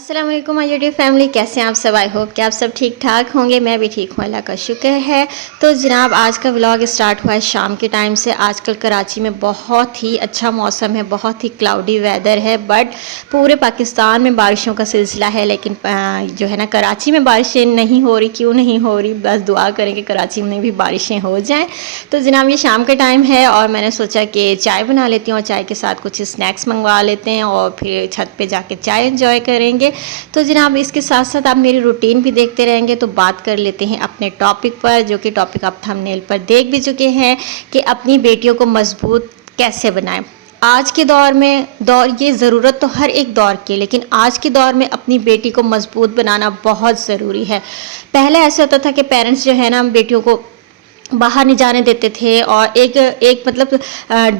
अस्सलाम वालेकुम my YouTube family, कैसे हैं आप सब। आई होप कि आप सब ठीक ठाक होंगे। मैं भी ठीक हूँ, अल्लाह का शुक्र है। तो जनाब आज का व्लॉग स्टार्ट हुआ है शाम के टाइम से। आजकल कराची में बहुत ही अच्छा मौसम है, बहुत ही क्लाउडी वेदर है, बट पूरे पाकिस्तान में बारिशों का सिलसिला है। लेकिन जो है ना, कराची में बारिशें नहीं हो रही। क्यों नहीं हो रही? बस दुआ करें कि कराची में भी बारिशें हो जाएँ। तो जनाब ये शाम का टाइम है और मैंने सोचा कि चाय बना लेती हूँ और चाय के साथ कुछ स्नैक्स मंगवा लेते हैं और फिर छत पे जाके चाय एंजॉय करेंगे। तो जनाब इसके साथ साथ आप मेरी रूटीन भी देखते रहेंगे। तो बात कर लेते हैं अपने टॉपिक पर, जो कि टॉपिक आप थंबनेल पर देख भी चुके हैं कि अपनी बेटियों को मजबूत कैसे बनाएं। आज के दौर में ये ज़रूरत तो हर एक दौर की, लेकिन आज के दौर में अपनी बेटी को मजबूत बनाना बहुत ज़रूरी है। पहले ऐसे होता था कि पेरेंट्स जो है ना, बेटियों को बाहर नहीं जाने देते थे और एक मतलब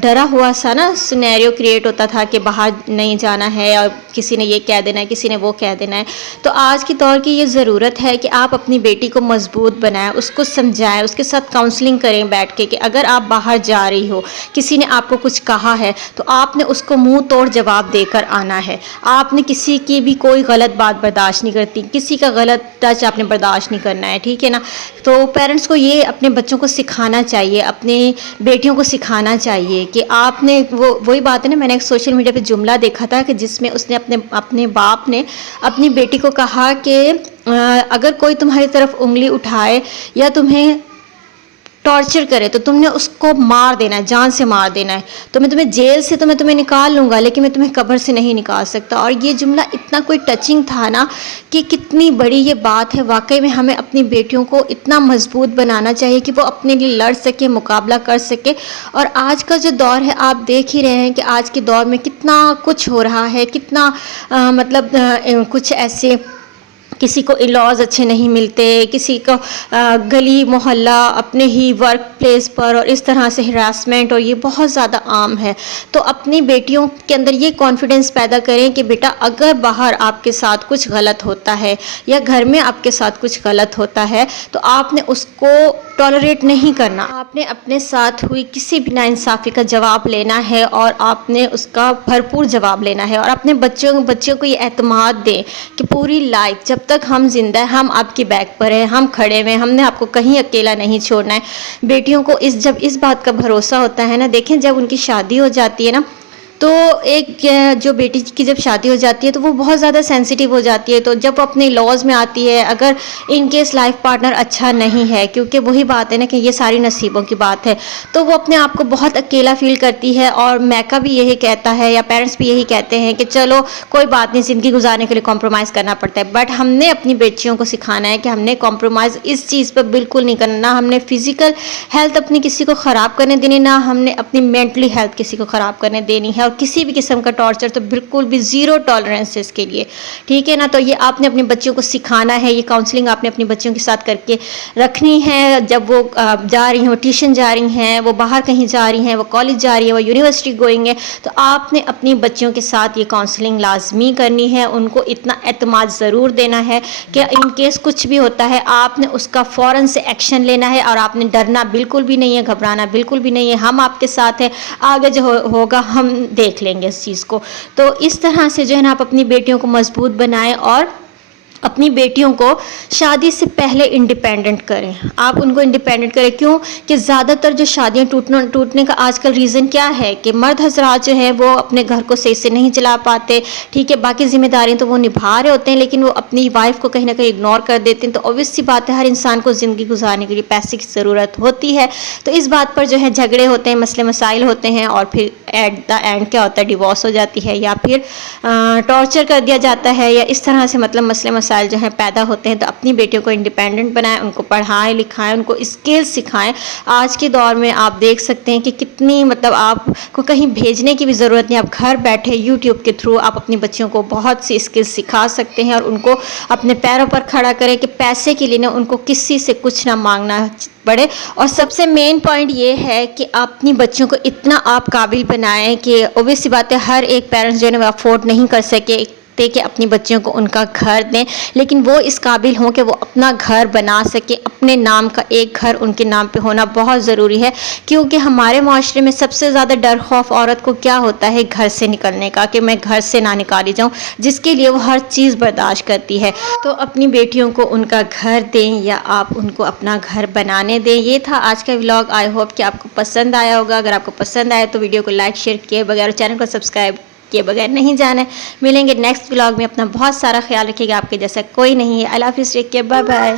डरा हुआ सा ना सिनेरियो क्रिएट होता था कि बाहर नहीं जाना है और किसी ने ये कह देना है, किसी ने वो कह देना है। तो आज के दौर की ये ज़रूरत है कि आप अपनी बेटी को मजबूत बनाएं, उसको समझाएं, उसके साथ काउंसलिंग करें बैठ के कि अगर आप बाहर जा रही हो, किसी ने आपको कुछ कहा है तो आपने उसको मुंह तोड़ जवाब देकर आना है। आपने किसी की भी कोई गलत बात बर्दाश्त नहीं करती, किसी का गलत टच आपने बर्दाश्त नहीं करना है, ठीक है ना। तो पेरेंट्स को ये अपने बच्चों को सिखाना चाहिए, अपनी बेटियों को सिखाना चाहिए कि आपने वही बात है ना। मैंने एक सोशल मीडिया पे जुमला देखा था कि जिसमें उसने अपने बाप ने अपनी बेटी को कहा कि अगर कोई तुम्हारी तरफ उंगली उठाए या तुम्हें टॉर्चर करे तो तुमने उसको मार देना है, जान से मार देना है। तो मैं तुम्हें जेल से तो मैं तुम्हें निकाल लूँगा, लेकिन मैं तुम्हें कब्र से नहीं निकाल सकता। और ये जुमला इतना कोई टचिंग था ना कि कितनी बड़ी ये बात है। वाकई में हमें अपनी बेटियों को इतना मजबूत बनाना चाहिए कि वो अपने लिए लड़ सके, मुकाबला कर सके। और आज का जो दौर है, आप देख ही रहे हैं कि आज के दौर में कितना कुछ हो रहा है, कितना कुछ ऐसे किसी को इलॉज अच्छे नहीं मिलते, किसी को गली मोहल्ला अपने ही वर्क प्लेस पर और इस तरह से हरासमेंट, और ये बहुत ज़्यादा आम है। तो अपनी बेटियों के अंदर ये कॉन्फिडेंस पैदा करें कि बेटा अगर बाहर आपके साथ कुछ गलत होता है या घर में आपके साथ कुछ गलत होता है तो आपने उसको टॉलरेट नहीं करना। आपने अपने साथ हुई किसी भी नाइंसाफ़ी का जवाब लेना है और आपने उसका भरपूर जवाब लेना है। और अपने बच्चों को ये एतमाद दें कि पूरी लाइफ जब तक हम जिंदा हैं, हम आपकी बैक पर हैं, हम खड़े हुए हैं, हमने आपको कहीं अकेला नहीं छोड़ना है। बेटियों को जब इस बात का भरोसा होता है ना, देखें जब उनकी शादी हो जाती है ना, तो एक जो बेटी की जब शादी हो जाती है तो वो बहुत ज़्यादा सेंसिटिव हो जाती है। तो जब वो अपने लॉज में आती है, अगर इन केस लाइफ पार्टनर अच्छा नहीं है, क्योंकि वही बात है ना कि ये सारी नसीबों की बात है, तो वो अपने आप को बहुत अकेला फील करती है। और मैका भी यही कहता है या पेरेंट्स भी यही कहते हैं कि चलो कोई बात नहीं, ज़िंदगी गुजारने के लिए कॉम्प्रोमाइज़ करना पड़ता है। बट हमने अपनी बेटियों को सिखाना है कि हमने कॉम्प्रोमाइज़ इस चीज़ पर बिल्कुल नहीं करना। ना हमने फ़िज़िकल हेल्थ अपनी किसी को ख़राब करने देनी, ना हमने अपनी मेंटली हेल्थ किसी को ख़राब करने देनी है। किसी भी किस्म का टॉर्चर तो बिल्कुल भी ज़ीरो टॉलरेंस है इसके लिए, ठीक है ना। तो ये आपने अपने बच्चों को सिखाना है, ये काउंसलिंग आपने अपने बच्चों के साथ करके रखनी है। जब वो जा रही हैं, वो ट्यूशन जा रही हैं, वो बाहर कहीं जा रही हैं, वो कॉलेज जा रही है, वो यूनिवर्सिटी गोइंग है, तो आपने अपनी बच्चियों के साथ ये काउंसलिंग लाजमी करनी है। उनको इतना एतमाद ज़रूर देना है कि इन केस कुछ भी होता है आपने उसका फ़ौरन से एक्शन लेना है और आपने डरना बिल्कुल भी नहीं है, घबराना बिल्कुल भी नहीं है। हम आपके साथ हैं, आगे जो होगा हम देख लेंगे इस चीज़ को। तो इस तरह से जो है ना, आप अपनी बेटियों को मजबूत बनाएं और अपनी बेटियों को शादी से पहले इंडिपेंडेंट करें। आप उनको इंडिपेंडेंट करें। क्यों कि ज़्यादातर जो शादियां टूटने का आजकल रीज़न क्या है कि मर्द हजरात जो है वो अपने घर को सही से नहीं चला पाते, ठीक है। बाकी जिम्मेदारियां तो वो निभा रहे होते हैं, लेकिन वो अपनी वाइफ को कहीं ना कहीं इग्नोर कर देते हैं। तो ऑब्वियस सी बात है, हर इंसान को ज़िंदगी गुजारने के लिए पैसे की ज़रूरत होती है। तो इस बात पर जो है झगड़े होते हैं, मसले मसाइल होते हैं और फिर एट द एंड क्या होता है, डिवोर्स हो जाती है या फिर टॉर्चर कर दिया जाता है या इस तरह से मतलब मसले मसाइल जो है पैदा होते हैं। तो अपनी बेटियों को इंडिपेंडेंट बनाएं, उनको पढ़ाएं लिखाएं, उनको स्किल्स सिखाएं। आज के दौर में आप देख सकते हैं कि कितनी मतलब आपको कहीं भेजने की भी ज़रूरत नहीं, आप घर बैठे यूट्यूब के थ्रू आप अपनी बच्चियों को बहुत सी स्किल्स सिखा सकते हैं और उनको अपने पैरों पर खड़ा करें कि पैसे के लिए ना उनको किसी से कुछ ना मांगना पड़े। और सबसे मेन पॉइंट ये है कि अपनी बच्चियों को इतना आप काबिल बनाएं कि ऑब्वियस सी बात है, हर एक पेरेंट्स जो है ना अफोर्ड नहीं कर सके سکتے کہ اپنی بچیوں کو ان کا گھر دیں، لیکن وہ اس قابل ہوں کہ وہ اپنا گھر بنا سکے، اپنے نام کا ایک گھر ان کے نام پہ ہونا بہت ضروری ہے، کیونکہ ہمارے معاشرے میں سب سے زیادہ ڈر خوف عورت کو کیا ہوتا ہے؟ گھر سے نکلنے کا، کہ میں گھر سے نہ نکالی جاؤں، جس کے لیے وہ ہر چیز برداشت کرتی ہے۔ تو اپنی بیٹیوں کو ان کا گھر دیں یا آپ ان کو اپنا گھر بنانے دیں۔ یہ تھا آج کا ولاگ، آئی ہوپ کہ آپ کو پسند آیا ہوگا۔ اگر آپ کو پسند آیا تو ویڈیو کو لائک شیئر کیے بغیر اور چینل کو سبسکرائب کیے بغیر نہیں جانا ہے۔ ملیں گے نیکسٹ ولاگ میں، اپنا بہت سارا خیال رکھیے گا، آپ کے جیسا کوئی نہیں ہے۔ اللہ حافظ، ٹیک کیئر، بائے بائے۔